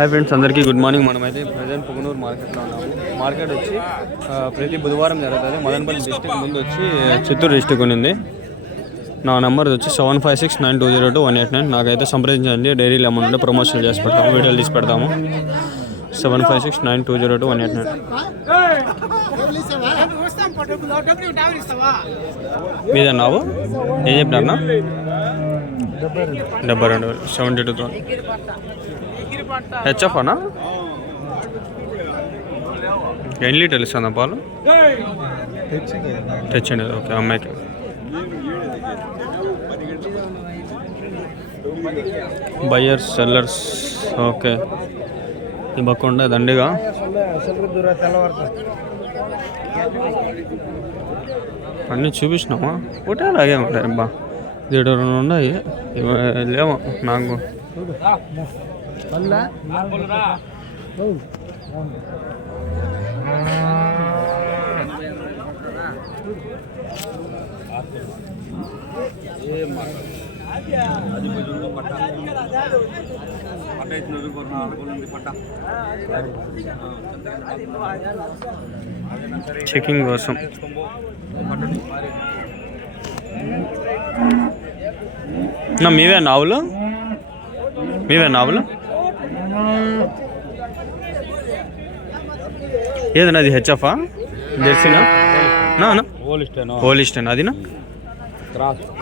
Hi friends, అందరికీ good morning. మనమైతే present Punganur మార్కెట్లో ఉన్నాము. మార్కెట్ వచ్చి ప్రతి బుధవారం జరుగుతుంది. మదనపల్లి డిస్టిక్ ముందు వచ్చి చిత్తూరు డిస్టిక్ ఉంది. నా నెంబర్ వచ్చి 7569202189. నాకైతే సంప్రదించండి. డైరీలో అమౌంట్ ఉంటే ప్రమోషన్ చేసి పెడతాము, వీడియోలు తీసి పెడతాము. 7569202189. మీదన్నావు ఏం చెప్పినారన్నా? 72,000 72,000 హెచ్ఎఫ్ అన్నా. ఎన్ని లీటర్లు ఇస్తుందా పాలు? తెచ్చండి. ఓకే, అమ్మాయికి. Buyers sellers. ఓకే, ఈ పక్క ఉండే దండిగా అన్నీ చూపించినామా? ఒకటే అలాగే ఉంటాయి. బా 7 ఉన్నాయి లేవు నాకు. చెకింగ్ కోసం మీవే నావులు ఏదన్నా అది హెచ్ఎఫా జెర్సీనా? హోలిస్టన్ అదినా?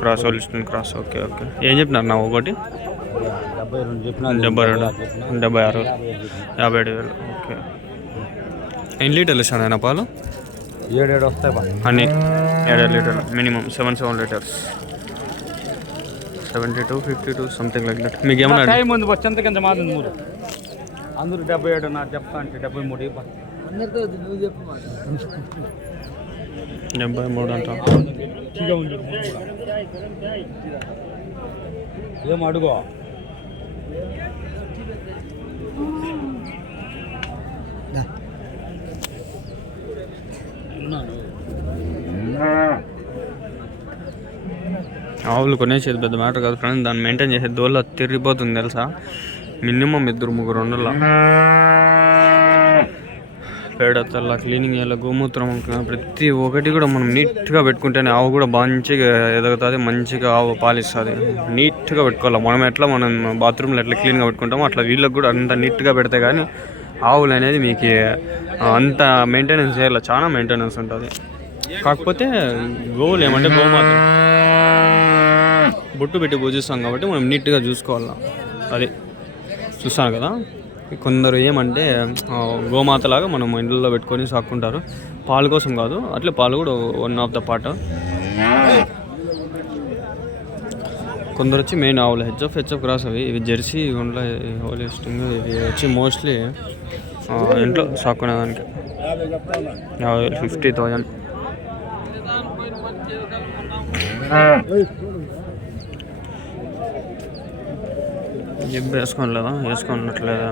Cross Holstein cross. Okay okay. ఏం చెప్పినారు నా ఒకటి? 72, 76, 57,000. ఓకే. ఎన్ని లీటర్లు ఇస్తాను ఆయన పాలు? 7 వస్తాయి అన్నీ 7 లీటర్లు minimum. 7 litres. 72, 52 something like that. మీకు ఏమన్నా టైం ఉంది? వచ్చేంత కింద మాది 3 అందరూ 77 నాకు చెప్తా అంటే 73 73 అంట. ఏం అడుగు? ఆవులు కొనేసేది పెద్ద మ్యాటర్ కాదు ఫ్రెండ్స్. దాన్ని మెయింటైన్ చేసే దోళ్ళ తిరిగిపోతుంది తెలుసా. మినిమం 2-3 ఉండాల. పేడ తల్ల క్లీనింగ్ చేయాలి, గోమూత్రం, ప్రతి ఒక్కటి కూడా మనం నీట్గా పెట్టుకుంటేనే ఆవు కూడా మంచిగా ఎదుగుతుంది, మంచిగా ఆవు పాలిస్తుంది. నీట్గా పెట్టుకోవాలి. మనం బాత్రూంలో ఎట్లా క్లీన్గా పెట్టుకుంటామో అట్లా వీళ్ళకి కూడా అంత నీట్గా పెడితే కానీ ఆవులు అనేది మీకు అంత మెయింటెనెన్స్ చేయాలి. చాలా మెయింటెనెన్స్ ఉంటుంది. కాకపోతే గోవులు ఏమంటే గోమాత బొట్టు పెట్టి పూజిస్తాం కాబట్టి మనం నీట్గా చూసుకోవాలి. అది చూస్తాను కదా. కొందరు ఏమంటే గోమాతలాగా మనం ఇంట్లో పెట్టుకొని సాక్కుంటారు. పాలు కోసం కాదు, అట్లే పాలు కూడా వన్ ఆఫ్ ద పార్ట్. కొందరు వచ్చి మెయిన్ ఆవులు హెచ్ఎఫ్ క్రాస్. ఇవి జెర్సీ, గుండ్ల, హోలిస్టింగ్. ఇవి వచ్చి మోస్ట్లీ ఇంట్లో సాక్కునేదానికి 50,000. జిబ్ వేసుకోలేదా? వేసుకున్నట్లేదా?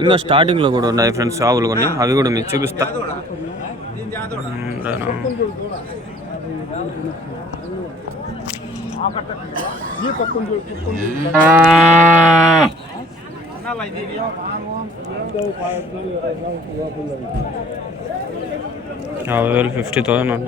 ఇంకా స్టార్టింగ్లో కూడా ఉన్నాయి ఫ్రెండ్స్ ఆవులు కొన్ని. అవి కూడా మీకు చూపిస్తా. వేలు 50,000 అంట.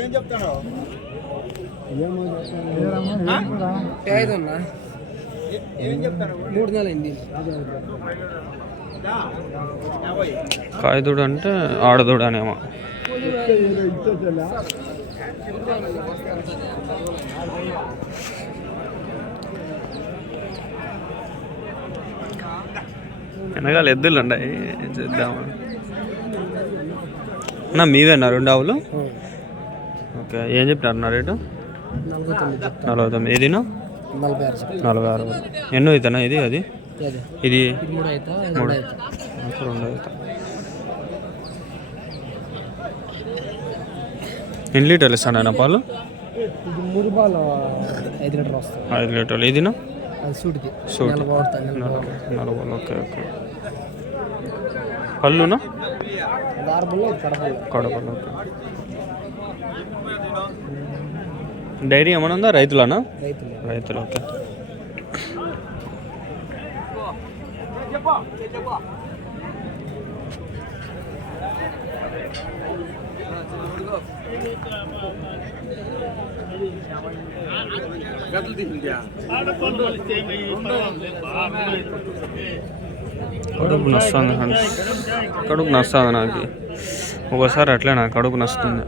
ఏం చెప్తాను? ఏం చెప్తాను? 3 నెలలు అయింది. కాయదూడ అంటే ఆడదూడ అనేమో. వెనకాల ఎద్దులు ఉన్నాయి. చేద్దామా? మీవేనా 2 ఆవులు? ఓకే. ఏం చెప్పినారు నా రేటు? 49. ఏదినా? 46. ఎన్నో అవుతానా ఇది? అది ఇది 3 అవుతా. ఎన్ని లీటర్లు ఇస్తాను ఆయన పాలు? ఇది 3 పాలు 5 లీటర్ వస్తుంది. 5 లీటర్లు. ఇదినా అది సూటిది సూటి నలభై. Okay okay. పళ్ళునా నార్మల్ కడపలు. కడపలు. ఓకే. డైరీ ఏమైనా ఉందా? రైతులనా? రైతులు. ఓకే. కడుపు నస్తుంది ఫ్రెండ్స్, కడుపు నస్తుంది నాకు ఒకసారి అట్లే, నాకు కడుపు నస్తుంది.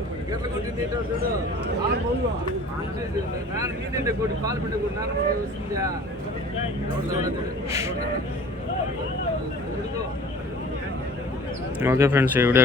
ఓకే ఫ్రెండ్స్, ఈ వీడియో